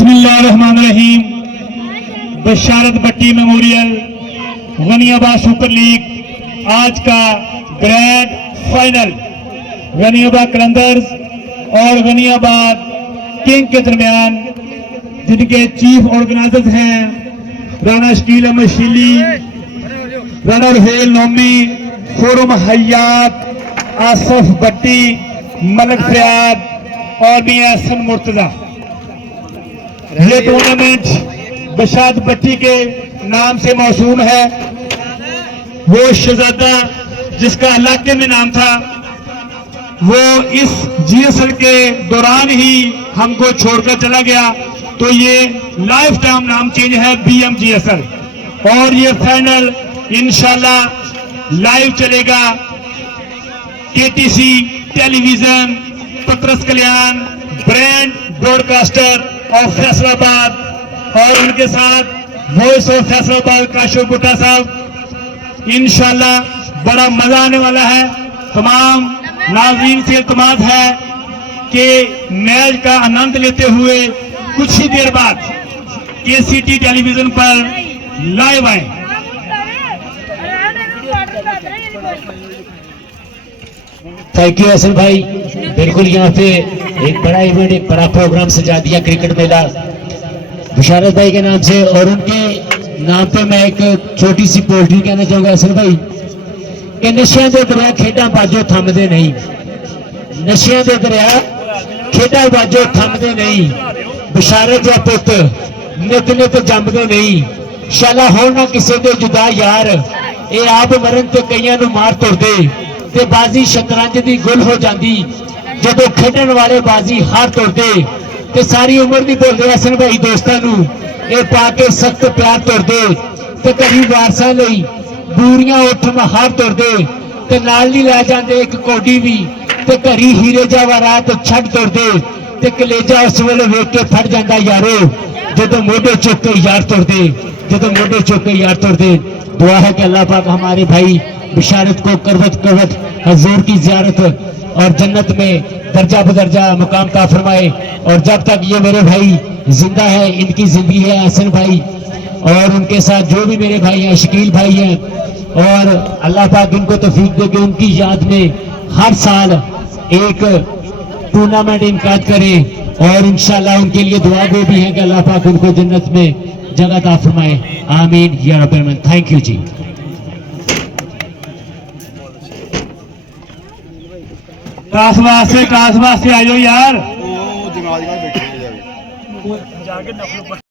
बिस्मिल्लाहिर्रहमानिर्रहीम। बशारत भट्टी memorial गनियाबाद super league आज का ग्रैंड फाइनल गनियाबाद कलंदर्स और गनियाबाद किंग के दरमियान, जिनके चीफ ऑर्गेनाइजर्स हैं राना शकील अहमद शीली, राना रुहेल नोमी, फोरम हयात, आसफ भट्टी, मलक फरियाद और मियां हसन मुर्तजा। ये टूर्नामेंट बशारत भट्टी के नाम से मौसूम है। वो शहजादा जिसका इलाके में नाम था, वो इस जीएसएल के दौरान ही हमको छोड़कर चला गया, तो ये लाइफ टाइम नाम चेंज है BMGSL। और ये फाइनल इंशाल्लाह लाइव चलेगा KTC टेलीविजन, पत्रस कल्याण, ब्रांड ब्रॉडकास्टर और फैसलाबाद, और उनके साथ वॉइस ऑफ फैसलाबाद काशो गुट्टा साहब। इंशाल्लाह बड़ा मजा आने वाला है। तमाम नाज़रीन से इल्तिमास है कि मैच का आनंद लेते हुए कुछ ही देर बाद KCT टेलीविजन पर लाइव आए। थैंक यू हसन भाई। बिल्कुल यहाँ पे एक बड़ा इवेंट, एक बड़ा प्रोग्राम सजा दिया क्रिकेट मेला बशारत भाई के नाम से। और उनके नाम पे मैं एक छोटी सी पोल्ट्री कहना चाहूंगा हसन भाई कि नशियां दे दरिया खेडां बाजो थमदे नहीं, नशियां दे दरिया खेडां बाजो थमदे नहीं, बशारत जा पुत नित नित जमदे नहीं, शाला हो ना किसे दे जुदा यार, ये आप मरन ते कईयां नूं मार तुरदे, ते बाजी शतरंज दी गुल हो जाती जदों खेडण वाले बाजी हार तुरदे, ते सारी उम्र नहीं भुलदे हसन भाई दोस्तां नूं ये पा के सख्त प्यार तुरदे, ते कभी वारसां लई बूरियां उठ हार तुरदे, ते नाल नहीं लै जांदे एक कोडी भी, ते घरी हीरे जवाहरात छड्ड तुरदे, ते कलेजा उस वेले वेख के फड़ जांदा यारो जदों मोढे चुक के यार तुरदे, जदों मोढे चुक के यार तुरदे। दुआ है कि अल्लाह पाक हमारे भाई बशारत को करवत करवत हजूर की जियारत और जन्नत में दर्जा बदर्जा मुकाम ता फरमाए। और जब तक ये मेरे भाई जिंदा है, इनकी जिंदगी है हसन भाई और उनके साथ जो भी मेरे भाई हैं, शकील भाई हैं, और अल्लाह पाक उनको तौफीक दे कि उनकी याद में हर साल एक टूर्नामेंट इनकाद करें। और इंशाल्लाह उनके लिए दुआ गो भी है कि अल्लाह पाक उनको जन्नत में जगह ता फरमाए, आमीन या रब्बल आलमीन। थैंक यू जी। टास वास्ते आ जाओ यार।